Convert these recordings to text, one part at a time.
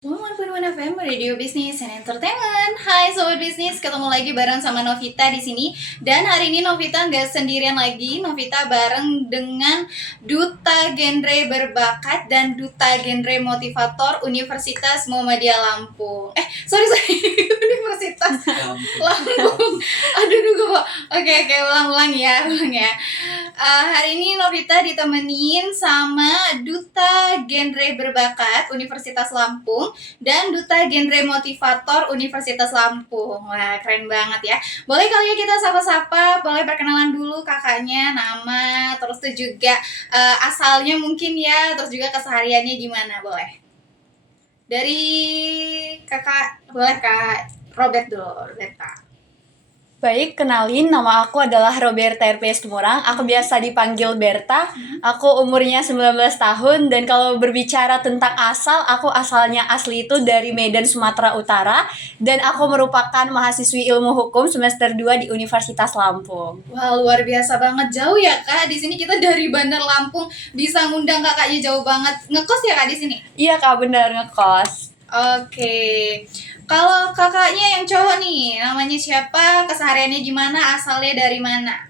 101 FM Radio Business and Entertainment. Hai Sobat Bisnis, ketemu lagi bareng sama Novita di sini. Dan hari ini Novita nggak sendirian lagi. Novita bareng dengan Duta Genre Berbakat dan Duta Genre Motivator Universitas Muhammadiyah Lampung. Sorry Universitas Lampung. Aduh gue. Oke, ulang ya. Hari ini Novita ditemenin sama Duta Genre Berbakat Universitas Lampung dan Duta Genre Motivator Universitas Lampung. Wah, keren banget ya. Boleh kali ya kita sapa-sapa, boleh perkenalan dulu kakaknya, nama, terus tuh juga asalnya mungkin ya, terus juga kesehariannya gimana, boleh. Dari kakak, boleh Kak Robert dulu, Roberta. Baik, kenalin, nama aku adalah Roberta RPS Tumurang. Aku biasa dipanggil Berta. Aku umurnya 19 tahun dan kalau berbicara tentang asal, aku asalnya asli itu dari Medan, Sumatera Utara, dan aku merupakan mahasiswi Ilmu Hukum semester 2 di Universitas Lampung. Wah, luar biasa banget, jauh ya Kak. Di sini kita dari Bandar Lampung bisa ngundang kakaknya, jauh banget. Ngekos ya Kak di sini? Iya Kak, benar, ngekos. Oke. Kalau kakaknya yang cowok nih, namanya siapa? Kesehariannya gimana? Asalnya dari mana?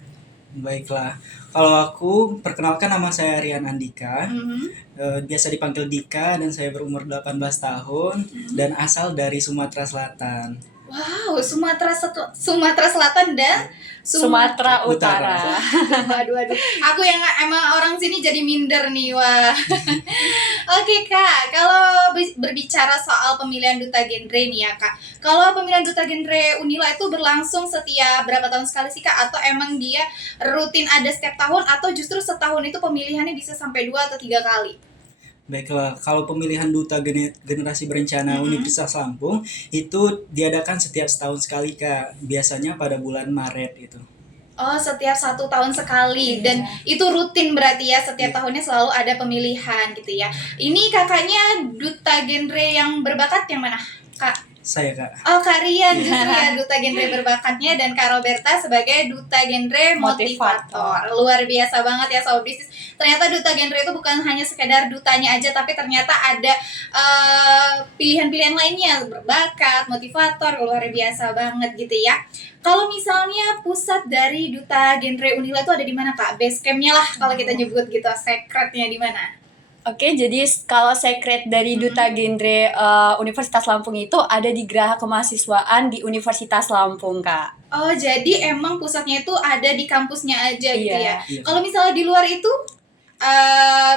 Baiklah, kalau aku perkenalkan, nama saya Rian Andika, biasa dipanggil Dika, dan saya berumur 18 tahun dan asal dari Sumatera Selatan. Wow, Sumatera Selatan dan Sumatera Utara. Waduh. Aku yang emang orang sini jadi minder nih, wah. Oke Kak, kalau berbicara soal pemilihan duta genre nih ya Kak. Kalau pemilihan duta genre Unila itu berlangsung setiap berapa tahun sekali sih Kak? Atau emang dia rutin ada setiap tahun, atau justru setahun itu pemilihannya bisa sampai 2 atau 3 kali? Baiklah, kalau pemilihan duta generasi berencana Universitas Lampung itu diadakan setiap setahun sekali Kak, biasanya pada bulan Maret itu. Oh, setiap 1 tahun sekali. Dan itu rutin berarti ya, setiap tahunnya selalu ada pemilihan gitu ya. Ini kakaknya duta genre yang berbakat yang mana, Kak? Saya Kak. Oh, Kak Rian justru ya duta genre berbakatnya, dan Kak Roberta sebagai duta genre motivator. Luar biasa banget ya Sobat Bisnis. Ternyata duta genre itu bukan hanya sekedar dutanya aja, tapi ternyata ada pilihan-pilihan lainnya, berbakat, motivator, luar biasa banget gitu ya. Kalau misalnya pusat dari duta genre Unila itu ada di mana Kak? Base camp-nya lah kalau kita nyebut gitu, secretnya di mana? Oke, jadi kalau secret dari Duta Genre Universitas Lampung itu ada di Geraha Kemahasiswaan di Universitas Lampung, Kak. Oh, jadi emang pusatnya itu ada di kampusnya aja gitu ya. Iya. Kalau misalnya di luar itu,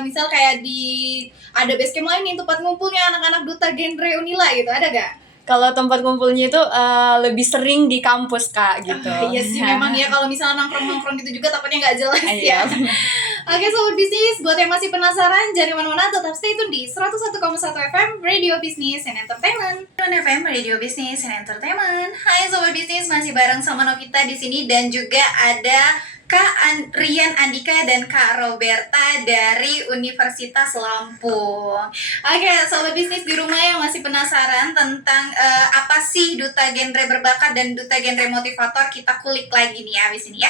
misal kayak di ada base camp lain nih, tempat ngumpulnya anak-anak duta genre Unila gitu, ada gak? Kalau tempat kumpulnya itu lebih sering di kampus Kak gitu. Iya sih memang ya, kalau misalnya nongkrong gitu juga takutnya nggak jelas Iya. ya. Oke Sobat Bisnis, buat yang masih penasaran jangan kemana-mana, tetap stay tune di 101,1 FM Radio Business and Entertainment. 101 FM Radio Business and Entertainment. Hai Sobat Bisnis, masih bareng sama Novita di sini dan juga ada Rian Andika dan Kak Roberta dari Universitas Lampung. Oke, Sobat Bisnis di rumah yang masih penasaran tentang apa sih duta genre berbakat dan duta genre motivator, kita kulik lagi nih abis ini ya.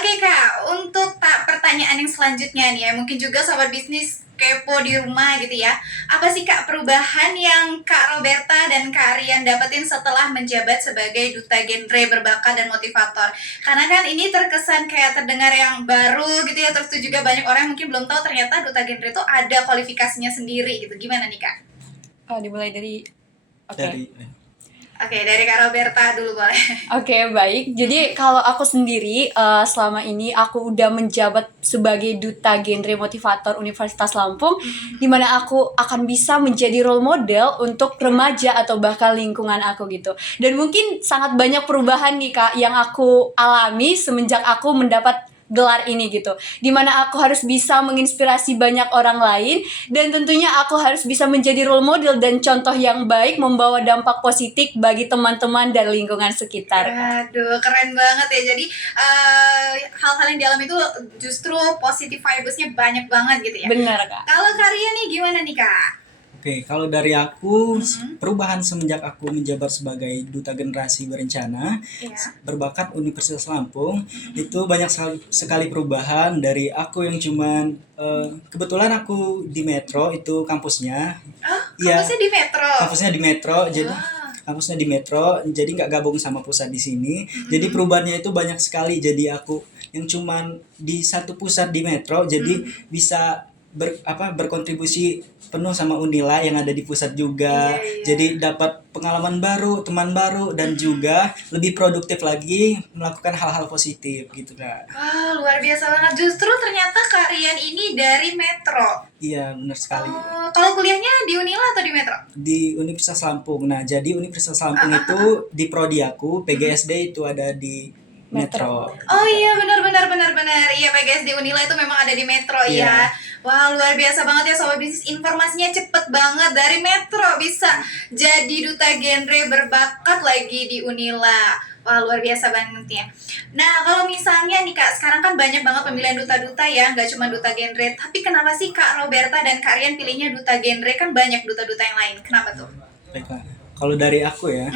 Oke Kak, untuk pertanyaan yang selanjutnya nih ya, mungkin juga Sobat Bisnis kepo di rumah gitu ya. Apa sih Kak perubahan yang Kak Roberta dan Kak Rian dapetin setelah menjabat sebagai duta genre berbakat dan motivator? Karena kan ini terkesan kayak terdengar yang baru gitu ya, terus tuh juga banyak orang yang mungkin belum tahu ternyata duta genre itu ada kualifikasinya sendiri gitu. Gimana nih Kak? Dimulai dari Oke, dari Kak Roberta dulu boleh. Oke, baik. Jadi kalau aku sendiri selama ini aku udah menjabat sebagai duta genre motivator Universitas Lampung, di mana aku akan bisa menjadi role model untuk remaja atau bahkan lingkungan aku gitu. Dan mungkin sangat banyak perubahan nih Kak yang aku alami semenjak aku mendapat gelar ini gitu, dimana aku harus bisa menginspirasi banyak orang lain, dan tentunya aku harus bisa menjadi role model dan contoh yang baik, membawa dampak positif bagi teman-teman dan lingkungan sekitar. Aduh, keren banget ya. Jadi hal-hal yang di alam itu justru positive vibes-nya banyak banget gitu ya. Benar Kak. Kalau Karya nih gimana nih Kak? Oke, kalau dari aku, perubahan semenjak aku menjabat sebagai Duta Generasi Berencana Iya. berbakat Universitas Lampung, itu banyak sekali perubahan dari aku yang cuman kebetulan aku di Metro itu kampusnya. Oh, Iya, kampusnya di Metro. kampusnya di Metro, jadi Wah. kampusnya di Metro, jadi nggak gabung sama pusat di sini. Jadi perubahannya itu banyak sekali. Jadi aku yang cuman di satu pusat di Metro, jadi bisa berkontribusi penuh sama Unila yang ada di pusat juga. Iya, iya. Jadi dapat pengalaman baru, teman baru, dan juga lebih produktif lagi melakukan hal-hal positif gitu Kak. Wah, luar biasa banget. Justru ternyata Kak Rian ini dari Metro. Iya benar sekali. Oh, kalau kuliahnya di Unila atau di Metro? Di Universitas Lampung. Nah, jadi Universitas Lampung itu di prodi aku, PGSD itu ada di Metro. Oh iya, benar. Iya, PGSD Unila itu memang ada di Metro Iya. ya. Wah, luar biasa banget ya Sobat Bisnis. Informasinya cepet banget. Dari Metro bisa jadi duta genre berbakat lagi di Unila. Wah, luar biasa banget ya. Nah, kalau misalnya nih Kak, sekarang kan banyak banget pemilihan duta-duta ya, nggak cuma duta genre. Tapi kenapa sih Kak Roberta dan Kak Rian pilihnya duta genre? Kan banyak duta-duta yang lain. Kenapa tuh? Baiklah. Kalau dari aku ya,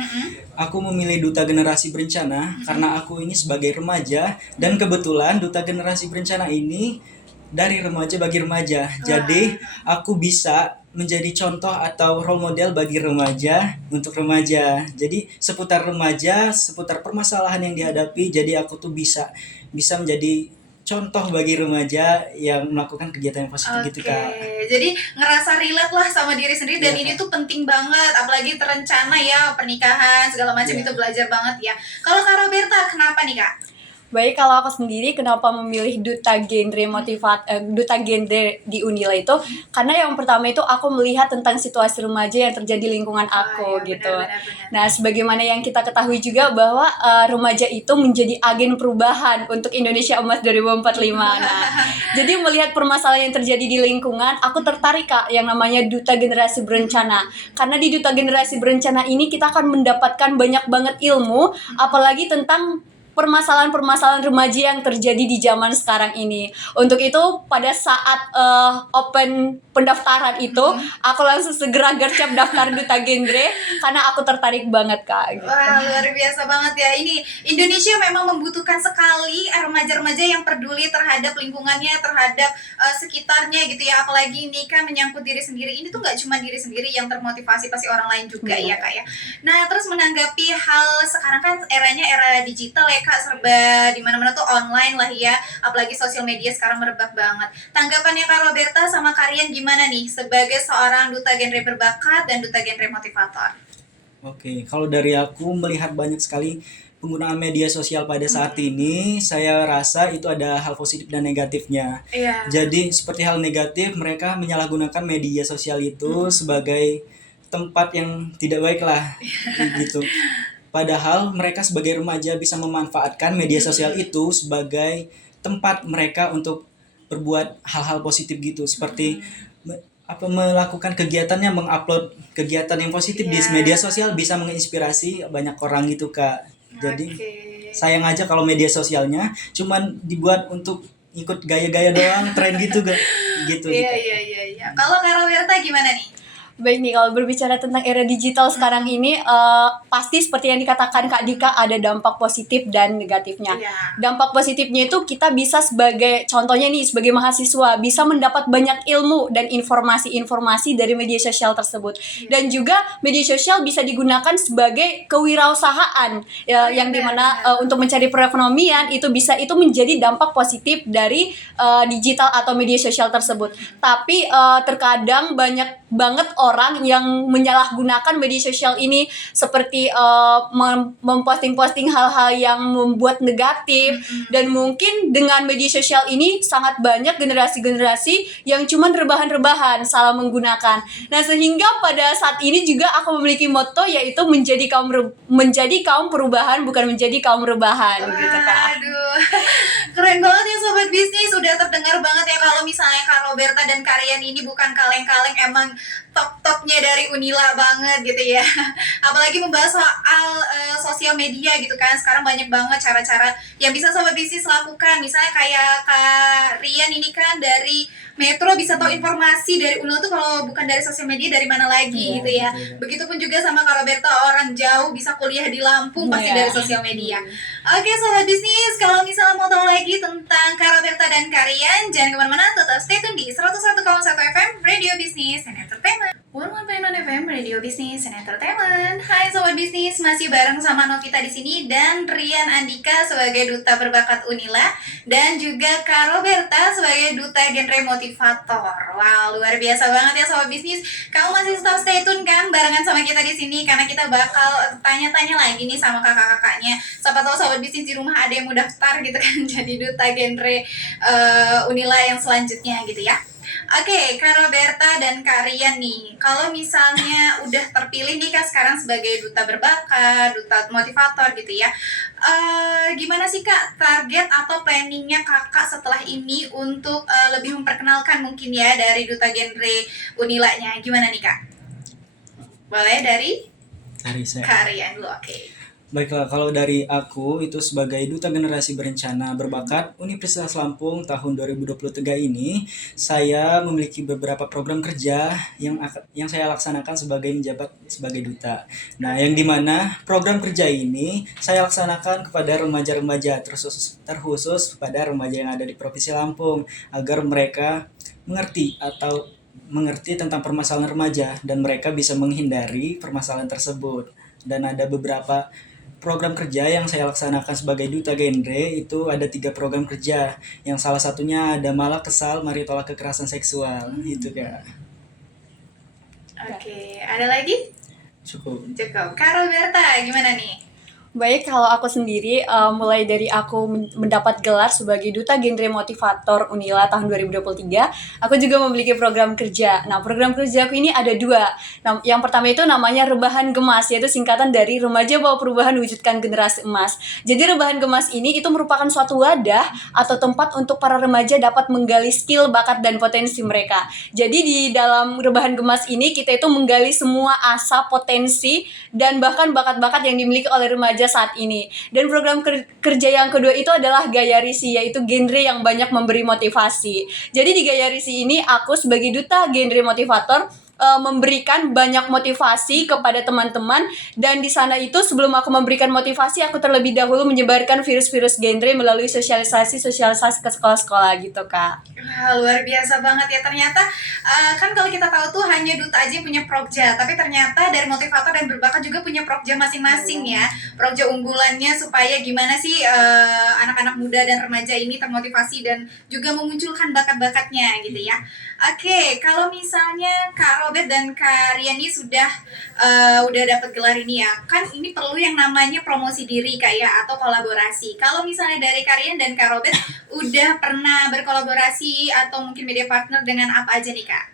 aku memilih Duta Generasi Berencana karena aku ini sebagai remaja dan kebetulan Duta Generasi Berencana ini dari remaja bagi remaja. Jadi aku bisa menjadi contoh atau role model bagi remaja untuk remaja. Jadi seputar remaja, seputar permasalahan yang dihadapi, jadi aku tuh bisa menjadi contoh bagi remaja yang melakukan kegiatan yang positif gitu Kak. Jadi ngerasa relate lah sama diri sendiri dan Iya, ini Kak. tuh penting banget, apalagi terencana ya pernikahan segala macam Iya. itu belajar banget ya. Kalau Kak Roberta kenapa nih Kak? Baik, kalau aku sendiri kenapa memilih duta genre di Unila itu karena yang pertama itu aku melihat tentang situasi remaja yang terjadi di lingkungan aku ya, gitu. benar. Nah, sebagaimana yang kita ketahui juga bahwa remaja itu menjadi agen perubahan untuk Indonesia Emas 2045. Nah, jadi melihat permasalahan yang terjadi di lingkungan, aku tertarik Kak yang namanya Duta Generasi Berencana. Karena di Duta Generasi Berencana ini kita akan mendapatkan banyak banget ilmu, apalagi tentang permasalahan-permasalahan remaja yang terjadi di zaman sekarang ini. Untuk itu pada saat open pendaftaran itu, aku langsung segera gercep daftar duta genre karena aku tertarik banget Kak. Gitu. Wah, luar biasa banget ya. Ini Indonesia memang membutuhkan sekali remaja-remaja yang peduli terhadap lingkungannya, terhadap sekitarnya gitu ya. Apalagi ini kan menyangkut diri sendiri. Ini tuh nggak cuma diri sendiri yang termotivasi, pasti orang lain juga ya Kak ya. Nah, terus menanggapi hal sekarang kan eranya era digital ya Kak, serba di mana-mana tuh online lah ya. Apalagi sosial media sekarang merebak banget. Tanggapannya Kak Roberta sama Karian gimana nih sebagai seorang duta genre berbakat dan duta genre motivator? Oke, kalau dari aku melihat banyak sekali penggunaan media sosial pada saat ini, saya rasa itu ada hal positif dan negatifnya. Iya. Jadi seperti hal negatif, mereka menyalahgunakan media sosial itu sebagai tempat yang tidak baik lah, gitu. Padahal mereka sebagai remaja bisa memanfaatkan media sosial itu sebagai tempat mereka untuk berbuat hal-hal positif gitu, seperti melakukan kegiatannya, mengupload kegiatan yang positif di Iya. media sosial bisa menginspirasi banyak orang gitu Kak. Jadi Oke. sayang aja kalau media sosialnya cuman dibuat untuk ikut gaya-gaya doang, tren gitu gak gitu. Iya. Kalau Kak Roberta gimana nih? Baik nih, kalau berbicara tentang era digital sekarang ini, pasti seperti yang dikatakan Kak Dika, ada dampak positif dan negatifnya. Iya. Dampak positifnya itu kita bisa sebagai, contohnya nih, sebagai mahasiswa, bisa mendapat banyak ilmu dan informasi-informasi dari media sosial tersebut. Dan juga media sosial bisa digunakan sebagai kewirausahaan, yang dimana untuk mencari perekonomian, itu menjadi dampak positif dari digital atau media sosial tersebut. Tapi terkadang banyak banget orang yang menyalahgunakan media sosial ini seperti memposting-posting hal-hal yang membuat negatif, dan mungkin dengan media sosial ini sangat banyak generasi-generasi yang cuman rebahan-rebahan salah menggunakan. Nah, sehingga pada saat ini juga aku memiliki motto, yaitu menjadi kaum perubahan, bukan menjadi kaum rebahan. Gitu Kak. Aduh, keren banget ya Sobat Bisnis. Udah terdengar banget ya kalau misalnya Kak Roberta dan Karian ini bukan kaleng-kaleng, emang top-topnya dari Unila banget gitu ya. Apalagi membahas soal sosial media gitu kan. Sekarang banyak banget cara-cara yang bisa sobat bisnis lakukan. Misalnya kayak Kak Rian ini kan dari Metro bisa tahu informasi dari Unil tuh kalau bukan dari sosial media dari mana lagi gitu ya. betul. Begitupun juga sama Kak Roberta, orang jauh bisa kuliah di Lampung pasti Iya. dari sosial media. Oke sobat bisnis, kalau misalnya mau tahu lagi tentang Kak Roberta dan Kak Rian, jangan kemana-mana, tetap stay tune di 101,1 FM Radio Business and Entertainment. 101.1 FM Radio Business and Entertainment. Hai sobat bisnis, masih bareng sama Novita di sini dan Rian Andika sebagai duta berbakat Unila dan juga Kak Roberta sebagai duta genre motivator. Wow, luar biasa banget ya sobat bisnis. Kamu masih tetap stay tune kan barengan sama kita di sini karena kita bakal tanya-tanya lagi nih sama kakak-kakaknya. Siapa tahu sobat bisnis di rumah ada yang mau daftar gitu kan jadi duta genre Unila yang selanjutnya gitu ya. Oke, Kak Roberta dan Kak Rian nih, kalau misalnya udah terpilih nih Kak sekarang sebagai duta berbakat, duta motivator gitu ya, gimana sih Kak target atau planningnya Kakak setelah ini untuk lebih memperkenalkan mungkin ya dari duta genre Unilanya, gimana nih Kak? Boleh dari Dari saya. Kak Rian dulu, oke. Baiklah, kalau dari aku itu sebagai Duta Generasi Berencana Berbakat Universitas Lampung tahun 2023 ini, saya memiliki beberapa program kerja yang saya laksanakan sebagai menjabat sebagai duta. Nah, yang dimana program kerja ini saya laksanakan kepada remaja-remaja, terkhusus kepada remaja yang ada di Provinsi Lampung, agar mereka mengerti tentang permasalahan remaja dan mereka bisa menghindari permasalahan tersebut. Dan ada beberapa program kerja yang saya laksanakan sebagai duta genre itu ada 3 program kerja, yang salah satunya ada Malah Kesal Mari Tolak Kekerasan Seksual. Itu Kak. Oke, ada lagi? Cukup. Cukup. Kak Roberta, gimana nih? Baik, kalau aku sendiri, mulai dari aku mendapat gelar sebagai Duta Genre Motivator Unila tahun 2023, aku juga memiliki program kerja. Nah, program kerja aku ini ada 2. Nah, yang pertama itu namanya Rebahan Gemas, yaitu singkatan dari Remaja Bawa Perubahan Wujudkan Generasi Emas. Jadi Rebahan Gemas ini itu merupakan suatu wadah atau tempat untuk para remaja dapat menggali skill, bakat, dan potensi mereka. Jadi di dalam Rebahan Gemas ini kita itu menggali semua asa, potensi, dan bahkan bakat-bakat yang dimiliki oleh remaja saat ini. Dan program kerja yang kedua itu adalah Gaya Risi, yaitu genre yang banyak memberi motivasi. Jadi di Gaya Risi ini aku sebagai duta genre motivator memberikan banyak motivasi kepada teman-teman, dan di sana itu sebelum aku memberikan motivasi aku terlebih dahulu menyebarkan virus-virus genre melalui sosialisasi ke sekolah-sekolah gitu Kak. Wah, luar biasa banget ya ternyata. Kan kalau kita tahu tuh hanya duta aja yang punya prokja, tapi ternyata dari motivator dan berbakat juga punya prokja masing-masing ya. Prokja unggulannya supaya gimana sih anak-anak muda dan remaja ini termotivasi dan juga memunculkan bakat-bakatnya gitu ya. Oke, kalau misalnya Kak Robert dan Kak Rian ini udah dapat gelar ini ya, kan ini perlu yang namanya promosi diri Kak ya, atau kolaborasi. Kalau misalnya dari Kak Rian dan Kak Robert udah pernah berkolaborasi atau mungkin media partner dengan apa aja nih Kak?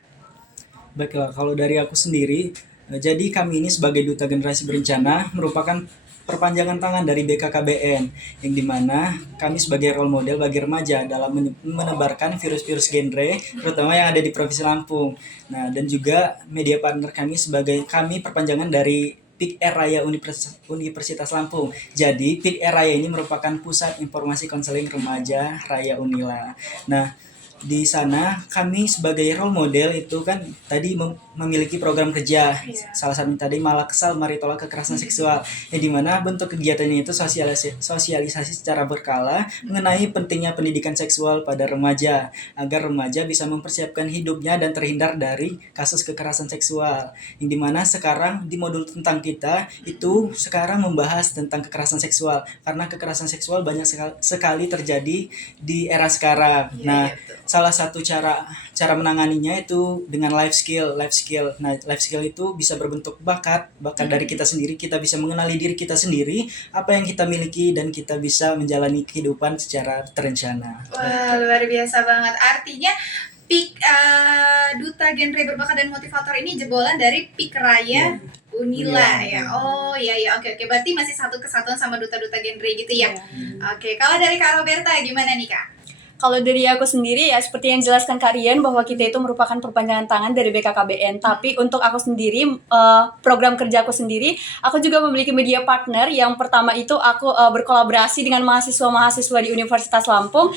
Baiklah, kalau dari aku sendiri, jadi kami ini sebagai Duta Generasi Berencana merupakan perpanjangan tangan dari BKKBN, yang dimana kami sebagai role model bagi remaja dalam menebarkan virus-virus genre, terutama yang ada di Provinsi Lampung. Nah, dan juga media partner kami perpanjangan dari PIK Air Raya Universitas Lampung. Jadi PIK Air Raya ini merupakan pusat informasi konseling remaja Raya Unila. Nah, di sana kami sebagai role model itu kan tadi memiliki program kerja, salah satunya tadi Malah Kesal Mari Tolak Kekerasan Seksual, yang dimana bentuk kegiatannya itu sosialisasi secara berkala mengenai pentingnya pendidikan seksual pada remaja, agar remaja bisa mempersiapkan hidupnya dan terhindar dari kasus kekerasan seksual, yang dimana sekarang di modul tentang kita itu sekarang membahas tentang kekerasan seksual, karena kekerasan seksual banyak sekali terjadi di era sekarang. Nah, salah satu cara menanganinya itu dengan life skill. Nah, life skill itu bisa berbentuk bakat dari kita sendiri. Kita bisa mengenali diri kita sendiri, apa yang kita miliki, dan kita bisa menjalani kehidupan secara terencana. Wah, luar biasa banget. Artinya PIK Duta Genre Berbakat dan Motivator ini jebolan dari PIK Raya Unila ya. Oh iya, oke. Berarti masih satu kesatuan sama duta-duta genre gitu ya. Oke, kalau dari Kak Roberta gimana nih Kak? Kalau dari aku sendiri ya seperti yang dijelaskan Karian bahwa kita itu merupakan perpanjangan tangan dari BKKBN. Tapi untuk aku sendiri, program kerja aku sendiri, aku juga memiliki media partner. Yang pertama itu aku berkolaborasi dengan mahasiswa-mahasiswa di Universitas Lampung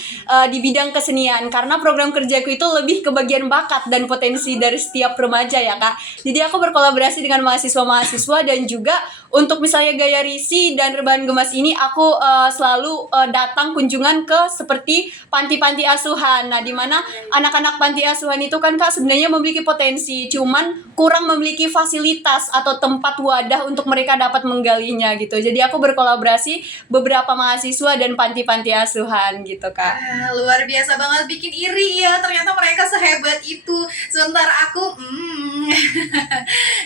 di bidang kesenian. Karena program kerjaku itu lebih ke bagian bakat dan potensi dari setiap remaja ya Kak. Jadi aku berkolaborasi dengan mahasiswa-mahasiswa dan juga untuk misalnya Gaya Risi dan Rebahan Gemas ini aku selalu datang kunjungan ke seperti panti-panti asuhan. Nah, di mana anak-anak panti asuhan itu kan Kak sebenarnya memiliki potensi, cuman kurang memiliki fasilitas atau tempat wadah untuk mereka dapat menggalinya gitu. Jadi aku berkolaborasi beberapa mahasiswa dan panti-panti asuhan gitu Kak. Luar biasa banget, bikin iri ya, ternyata mereka sehebat itu. Sebentar aku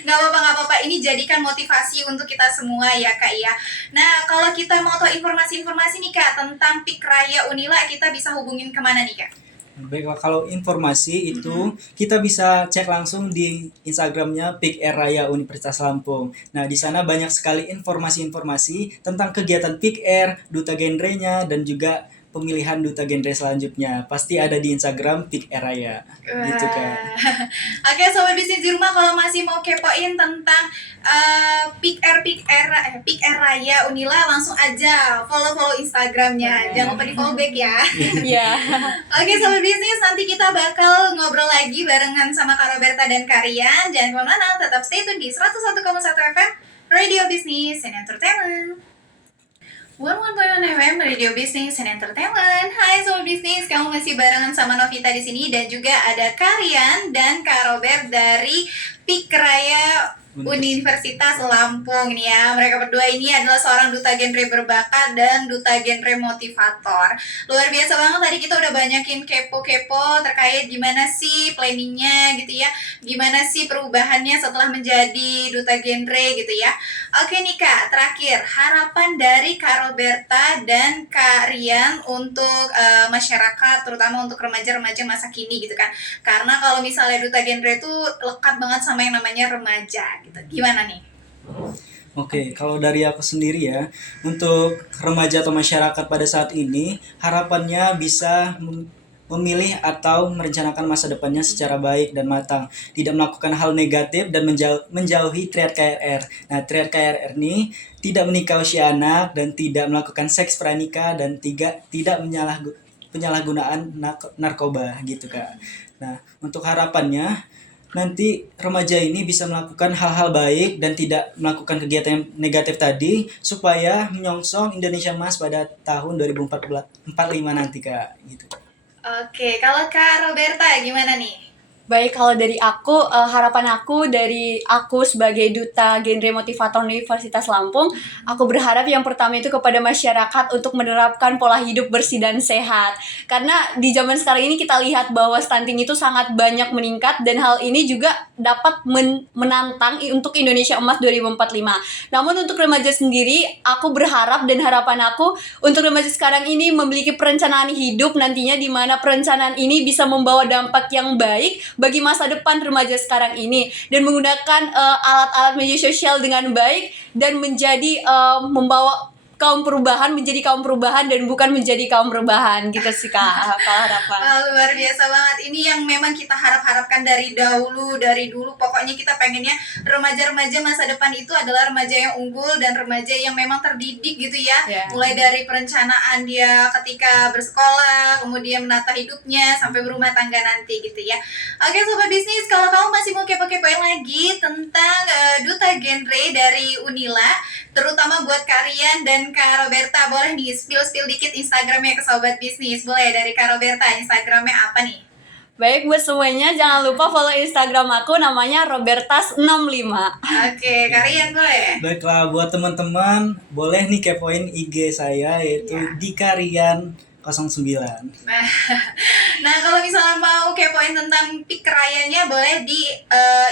nggak apa-apa, ini jadikan motivasi untuk kita semua ya Kak ya. Nah, kalau kita mau tahu informasi-informasi nih Kak tentang PIK Raya Unila, kita bisa hubungin kemana nih Kak? Baiklah, kalau informasi itu kita bisa cek langsung di Instagramnya PIK Raya Universitas Lampung. Nah, di sana banyak sekali informasi-informasi tentang kegiatan PIK, duta genrenya, dan juga pemilihan duta genre selanjutnya. Pasti ada di Instagram PIK Raya. Gitu kan. Oke, sobat bisnis di rumah, kalau masih mau kepoin tentang PIK Raya Unila, langsung aja follow Instagramnya. Jangan lupa di follow back ya. Iya. Oke, sobat bisnis, nanti kita bakal ngobrol lagi barengan sama Kak Roberta dan Karian. Jangan kemana-mana, tetap stay tune di 101,1 FM Radio Business and Entertainment. 101.1 FM Radio Business and Entertainment. Hai sobat bisnis, kamu masih barengan sama Novita di sini dan juga ada Karian dan Kak Robert dari PIK Raya Universitas Lampung nih ya. Mereka berdua ini adalah seorang duta genre berbakat dan duta genre motivator. Luar biasa banget, tadi kita udah banyakin kepo-kepo terkait gimana sih planningnya gitu ya, gimana sih perubahannya setelah menjadi duta genre gitu ya. Oke nih Kak, terakhir harapan dari Kak Roberta dan Kak Rian untuk masyarakat, terutama untuk remaja-remaja masa kini gitu kan. Karena kalau misalnya duta genre itu lekat banget sama yang namanya remaja gitu. Gimana nih? Oke, kalau dari aku sendiri ya, untuk remaja atau masyarakat pada saat ini, harapannya bisa memilih atau merencanakan masa depannya secara baik dan matang, tidak melakukan hal negatif dan menjauhi triad KRR. Nah, triad KRR ini tidak menikah usia anak dan tidak melakukan seks pranikah dan tidak penyalahgunaan narkoba gitu Kak. Nah, untuk harapannya nanti remaja ini bisa melakukan hal-hal baik dan tidak melakukan kegiatan yang negatif tadi supaya menyongsong Indonesia Emas pada tahun 2045 nanti Kak gitu. Oke, kalau Kak Roberta gimana nih? Baik, kalau dari aku, harapan aku dari aku sebagai duta genre motivator Universitas Lampung, aku berharap yang pertama itu kepada masyarakat untuk menerapkan pola hidup bersih dan sehat. Karena di zaman sekarang ini kita lihat bahwa stunting itu sangat banyak meningkat dan hal ini juga dapat menantang untuk Indonesia Emas 2045. Namun untuk remaja sendiri, aku berharap dan harapan aku untuk remaja sekarang ini memiliki perencanaan hidup nantinya di mana perencanaan ini bisa membawa dampak yang baik bagi masa depan remaja sekarang ini dan menggunakan alat-alat media sosial dengan baik dan menjadi membawa kaum perubahan menjadi kaum perubahan dan bukan menjadi kaum perubahan gitu sih Kak. Kalau harapan. Luar biasa banget, ini yang memang kita harapkan dari dulu pokoknya kita pengennya remaja-remaja masa depan itu adalah remaja yang unggul dan remaja yang memang terdidik gitu ya. Mulai dari perencanaan dia ketika bersekolah, kemudian menata hidupnya sampai berumah tangga nanti gitu ya. Oke sobat bisnis, kalau kamu masih mau kepo-kepoin lagi tentang duta genre dari Unila, terutama buat Karian dan Kak Roberta, boleh nih spill dikit Instagramnya ke sobat bisnis. Boleh dari Kak Roberta, Instagramnya apa nih? Baik, buat semuanya jangan lupa follow Instagram aku, namanya Robertas65. Oke, Karian boleh? Baiklah, buat teman-teman boleh nih kepoin IG saya yaitu Dikarian 09. Nah, kalau misalnya mau kepoin tentang PIK Rayanya boleh di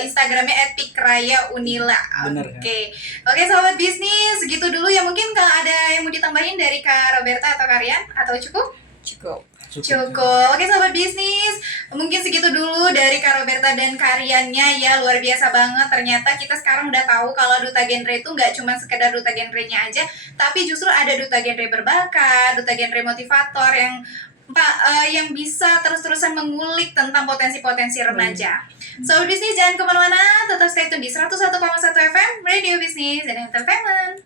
Instagramnya @PIKRayaUnila. Oke, sobat bisnis, segitu dulu ya. Mungkin kalau ada yang mau ditambahin dari Kak Roberta atau Karian atau cukup? Cukup. Oke sobat bisnis, mungkin segitu dulu dari Kak Roberta dan Kariannya ya. Luar biasa banget, ternyata kita sekarang udah tahu kalau duta genre itu nggak cuma sekedar duta genrenya aja, tapi justru ada duta genre berbakat, duta genre motivator yang yang bisa terus-terusan mengulik tentang potensi-potensi remaja. So bisnis jangan kemana-mana, tetap stay tune di 101,1 FM Radio Bisnis dan Entertainment.